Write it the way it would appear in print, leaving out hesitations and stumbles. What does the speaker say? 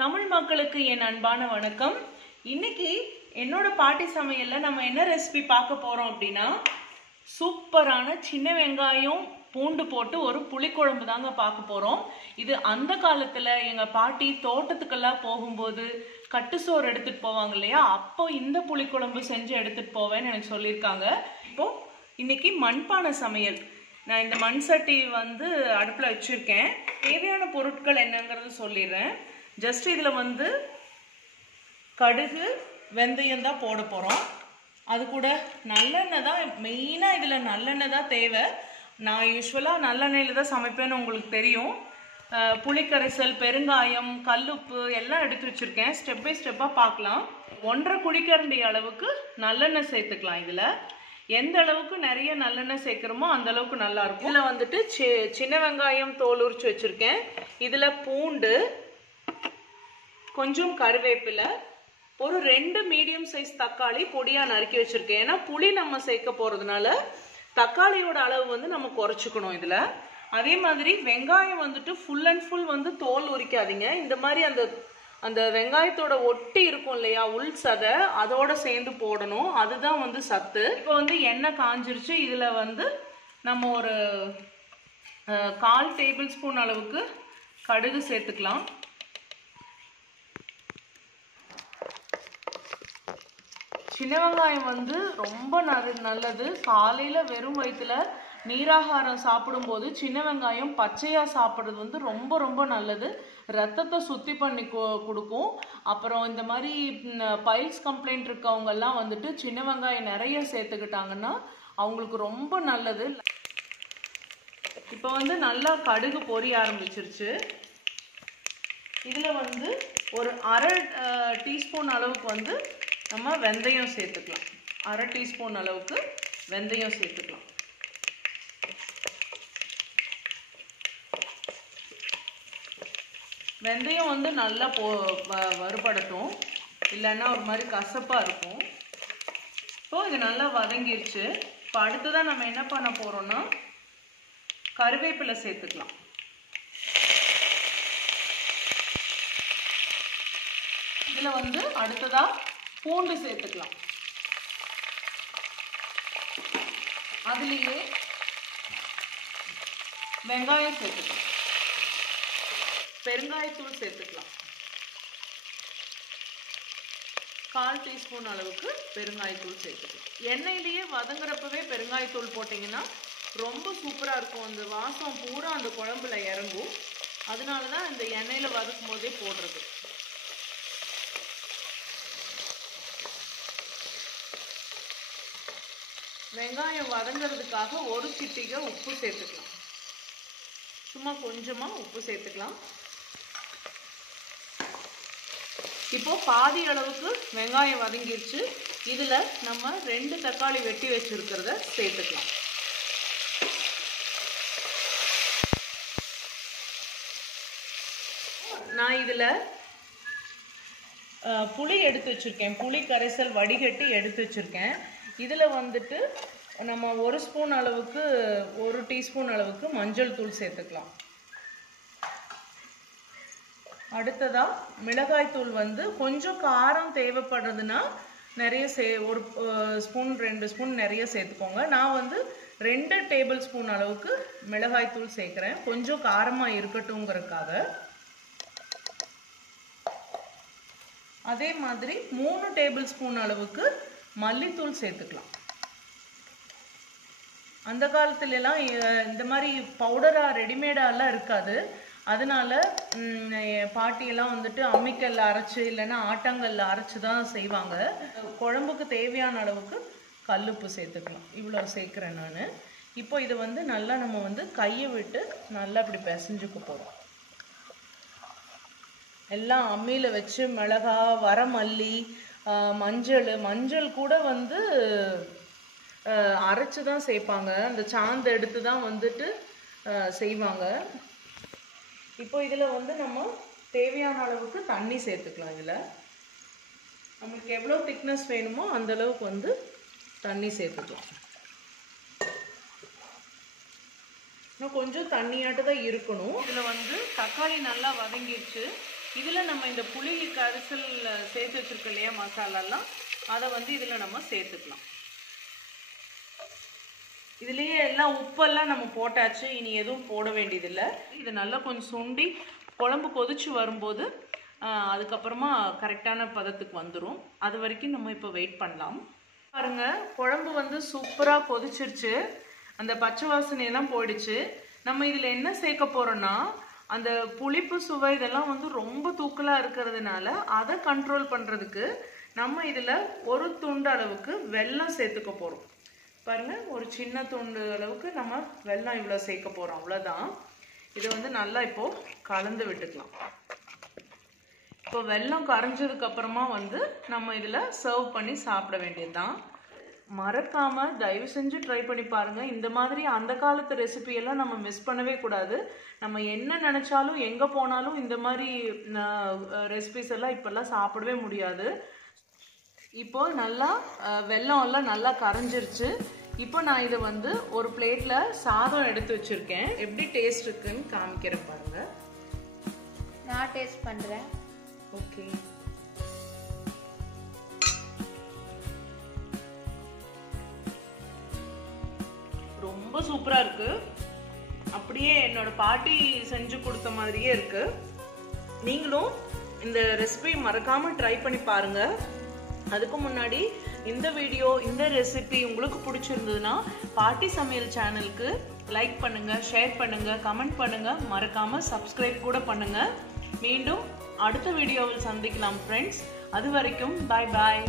தமிழ் மக்களுக்கு என் அன்பான வணக்கம். இன்னைக்கு என்னோட பாட்டி சமையல்ல நம்ம என்ன ரெசிபி பார்க்க போறோம் அப்படின்னா, சூப்பரான சின்ன வெங்காயம் பூண்டு போட்டு ஒரு புளிக்குழம்பு தாங்க பார்க்க போறோம். இது அந்த காலத்துல எங்க பாட்டி தோட்டத்துக்கெல்லாம் போகும்போது கட்டுசோறு எடுத்துட்டு போவாங்க இல்லையா, அப்போ இந்த புளிக்குழம்பு செஞ்சு எடுத்துட்டு போவேன்னு எனக்கு சொல்லியிருக்காங்க. இப்போ இன்னைக்கு மண்பானை சமையல். நான் இந்த மண் சட்டி அடுப்பில் வச்சுருக்கேன். தேவையான பொருட்கள் என்னங்கிறது சொல்லிடுறேன். ஜஸ்ட் இதில் கடுகு வெந்தயம் தான் போட போகிறோம். அது கூட நல்லெண்ணெய் தான் மெயினாக. இதில் நல்லெண்ணெய் தான் தேவை. நான் யூஸ்வலாக நல்லெண்ணெயில் தான் சமைப்பேன்னு உங்களுக்கு தெரியும். புளிக்கரைசல், பெருங்காயம், கல்லுப்பு எல்லாம் எடுத்து வச்சுருக்கேன். ஸ்டெப் பை ஸ்டெப்பாக பார்க்கலாம். 1.5 குழிக்கரண்டி அளவுக்கு நல்லெண்ணெய் சேர்த்துக்கலாம். இதில் எந்த அளவுக்கு நிறைய நல்லெண்ணெய் சேர்க்குறோமோ அந்த அளவுக்கு நல்லா இருக்கும். இதில் சின்ன வெங்காயம் தோல் உரிச்சு வச்சுருக்கேன். இதில் பூண்டு, கொஞ்சம் கருவேப்பிலை, ஒரு 2 மீடியம் சைஸ் தக்காளி பொடியாக நறுக்கி வச்சுருக்கேன். ஏன்னா புளி நம்ம சேர்க்க போகிறதுனால தக்காளியோட அளவு நம்ம குறைச்சிக்கணும் இதில். அதே மாதிரி வெங்காயம் ஃபுல் அண்ட் ஃபுல் தோல் உரிக்காதீங்க. இந்த மாதிரி அந்த வெங்காயத்தோட ஒட்டி இருக்கும் இல்லையா, உள் சதை, அதோட சேர்ந்து போடணும். அதுதான் சத்து. இப்போ எண்ணெய் காஞ்சிருச்சு. இதில் நம்ம ஒரு 1/4 டேபிள் ஸ்பூன் அளவுக்கு கடுகு சேர்த்துக்கலாம். சின்ன வெங்காயம் ரொம்ப நல்லது. காலையில் வெறும் வயிற்றுல நீராகாரம் சாப்பிடும்போது சின்ன வெங்காயம் பச்சையாக சாப்பிட்றது ரொம்ப ரொம்ப நல்லது. ரத்தத்தை சுத்தி பண்ணி கொடுக்கும். அப்புறம் இந்த மாதிரி பைல்ஸ் கம்ப்ளைண்ட் இருக்கவங்கெல்லாம் சின்ன வெங்காயம் நிறைய சேர்த்துக்கிட்டாங்கன்னா அவங்களுக்கு ரொம்ப நல்லது. இப்போ நல்லா கடுகு பொரிய ஆரம்பிச்சிருச்சு. இதில் ஒரு 1/2 டீஸ்பூன் அளவுக்கு நம்ம வெந்தயம் சேர்த்துக்கலாம். 1/2 டீஸ்பூன் அளவுக்கு வெந்தயம் சேர்த்துக்கலாம். வெந்தயம் நல்லா வறுபடட்டும், இல்லைன்னா ஒரு மாதிரி கசப்பாக இருக்கும். இப்போ இது நல்லா வதங்கிருச்சு. இப்போ அடுத்ததான் நம்ம என்ன பண்ண போகிறோம்னா கருவேப்பிலை சேர்த்துக்கலாம். இதில் அடுத்ததாக பூண்டு சேர்த்துக்கலாம். அதுலேயே வெங்காயம் சேர்த்துக்கலாம். பெருங்காயத்தூள் சேர்த்துக்கலாம். 1/4 டீஸ்பூன் அளவுக்கு பெருங்காயத்தூள் சேர்த்துக்கலாம். எண்ணெயிலேயே வதங்குறப்பவே பெருங்காயத்தூள் போட்டிங்கன்னா ரொம்ப சூப்பராக இருக்கும். அந்த வாசம் பூரா அந்த குழம்புல இறங்கும். அதனால தான் இந்த எண்ணெயில் வதக்கும் போதே போடுறது. வெங்காயம் வதங்கிறதுக்காக ஒரு சிட்டிகை உப்பு சேர்த்துக்கலாம். சும்மா கொஞ்சமாக உப்பு சேர்த்துக்கலாம். இப்போ பாதி அளவுக்கு வெங்காயம் வதங்கிருச்சு. இதில் நம்ம 2 தக்காளி வெட்டி வச்சிருக்கிறத சேர்த்துக்கலாம். நான் இதில் புளி எடுத்து வச்சுருக்கேன். புளி கரைசல் வடிகட்டி எடுத்து வச்சுருக்கேன். இதில் நம்ம 1 ஸ்பூன் அளவுக்கு 1 டீஸ்பூன் அளவுக்கு மஞ்சள் தூள் சேர்த்துக்கலாம். அடுத்ததாக மிளகாய் தூள் கொஞ்சம் காரம் தேவைப்படுறதுன்னா நிறைய ஒரு ஸ்பூன் 2 ஸ்பூன் நிறைய சேர்த்துக்கோங்க. நான் 2 டேபிள் ஸ்பூன் அளவுக்கு மிளகாய் தூள் சேர்க்குறேன். கொஞ்சம் காரமாக இருக்கட்டும்ங்கிறதுக்காக. அதே மாதிரி 3 டேபிள் ஸ்பூன் அளவுக்கு மல்லித்தூள் சேர்த்துக்கலாம். அந்த காலத்துலலாம் இந்த மாதிரி பவுடராக ரெடிமேடாலாம் இருக்காது. அதனால பாட்டியெல்லாம் அம்மிக்கல்ல அரைச்சி இல்லைன்னா ஆட்டாங்கல்ல அரைச்சி தான் செய்வாங்க. குழம்புக்கு தேவையான அளவுக்கு கல்லுப்பு சேர்த்துக்கலாம். இவ்வளோ சேர்க்குறேன் நான். இப்போ இதை நல்லா நம்ம கையை விட்டு நல்லா இப்படி பிசைஞ்சுக்க போகிறோம். எல்லாம் அம்மியில் வச்சு மிளகா, வரமல்லி, மஞ்சள் கூட அரைச்சி தான் சேர்ப்பாங்க. அந்த சாந்து எடுத்து தான் செய்வாங்க. இப்போ இதில் நம்ம தேவையான அளவுக்கு தண்ணி சேர்த்துக்கலாம். இதில் நமக்கு எவ்வளோ திக்னஸ் வேணுமோ அந்த அளவுக்கு தண்ணி சேர்த்துக்கலாம். இன்னும் கொஞ்சம் தண்ணியாட்டு தான் இருக்கணும். இதில் தக்காளி நல்லா வதங்கிடுச்சு. இதில் நம்ம இந்த புளி கரைசல் சேர்த்து வச்சுருக்கோம் இல்லையா மசாலாலாம், அதை வந்து இதில் நம்ம சேர்த்துக்கலாம். இதுலேயே எல்லாம் உப்பெல்லாம் நம்ம போட்டாச்சு, இனி எதுவும் போட வேண்டியதில்லை. இது நல்லா கொஞ்சம் சுண்டி குழம்பு கொதிச்சு வரும்போது அதுக்கப்புறமா கரெக்டான பதத்துக்கு வந்துடும். அது வரைக்கும் நம்ம இப்போ வெயிட் பண்ணலாம். பாருங்க, குழம்பு வந்து சூப்பராக கொதிச்சிருச்சு, அந்த பச்சை வாசனையெல்லாம் போயிடுச்சு. நம்ம இதில் என்ன சேர்க்க போகிறோன்னா, அந்த புளிப்பு சுவை இதெல்லாம் வந்து ரொம்ப தூக்கலாக இருக்கிறதுனால அதை கண்ட்ரோல் பண்ணுறதுக்கு நம்ம இதில் ஒரு துண்டு அளவுக்கு வெல்லம் சேர்த்துக்க போகிறோம். பாருங்கள், ஒரு சின்ன துண்டு அளவுக்கு நம்ம வெல்லம் இவ்வளோ சேர்க்க போகிறோம், அவ்வளோதான். இதை வந்து நல்லா இப்போது கலந்து விட்டுக்கலாம். இப்போ வெல்லம் கரைஞ்சதுக்கப்புறமா வந்து நம்ம இதில் சர்வ் பண்ணி சாப்பிட வேண்டியது தான். மறக்காமல் தயவு செஞ்சு ட்ரை பண்ணி பாருங்கள். இந்த மாதிரி அந்த காலத்து ரெசிபியெல்லாம் நம்ம மிஸ் பண்ணவே கூடாது. நம்ம என்ன நினச்சாலும் எங்கே போனாலும் இந்த மாதிரி ரெசிபிஸ் எல்லாம் இப்போல்லாம் சாப்பிடவே முடியாது. இப்போ நல்லா வெல்லம் எல்லாம் நல்லா கரைஞ்சிருச்சு. இப்போ நான் இதை வந்து ஒரு பிளேட்டில் சாதம் எடுத்து வச்சுருக்கேன். எப்படி டேஸ்ட் இருக்குன்னு காமிக்கிறேன் பாருங்கள். நான் டேஸ்ட் பண்ணுறேன். ஓகே, ரொம்ப சூப்பரா இருக்கு. அப்படியே என்னோட பாட்டி செஞ்சு கொடுத்த மாதிரியே இருக்கு. நீங்களும் இந்த ரெசிபி மறக்காம ட்ரை பண்ணி பாருங்க. அதுக்கு முன்னாடி இந்த வீடியோ, இந்த ரெசிபி உங்களுக்கு பிடிச்சிருந்ததுன்னா பாட்டி சமையல் சேனலுக்கு லைக் பண்ணுங்க, ஷேர் பண்ணுங்க, கமெண்ட் பண்ணுங்க, மறக்காம சப்ஸ்கிரைப் கூட பண்ணுங்க. மீண்டும் அடுத்த வீடியோவில் சந்திக்கலாம் ஃப்ரெண்ட்ஸ். அது வரைக்கும் பாய் பாய்.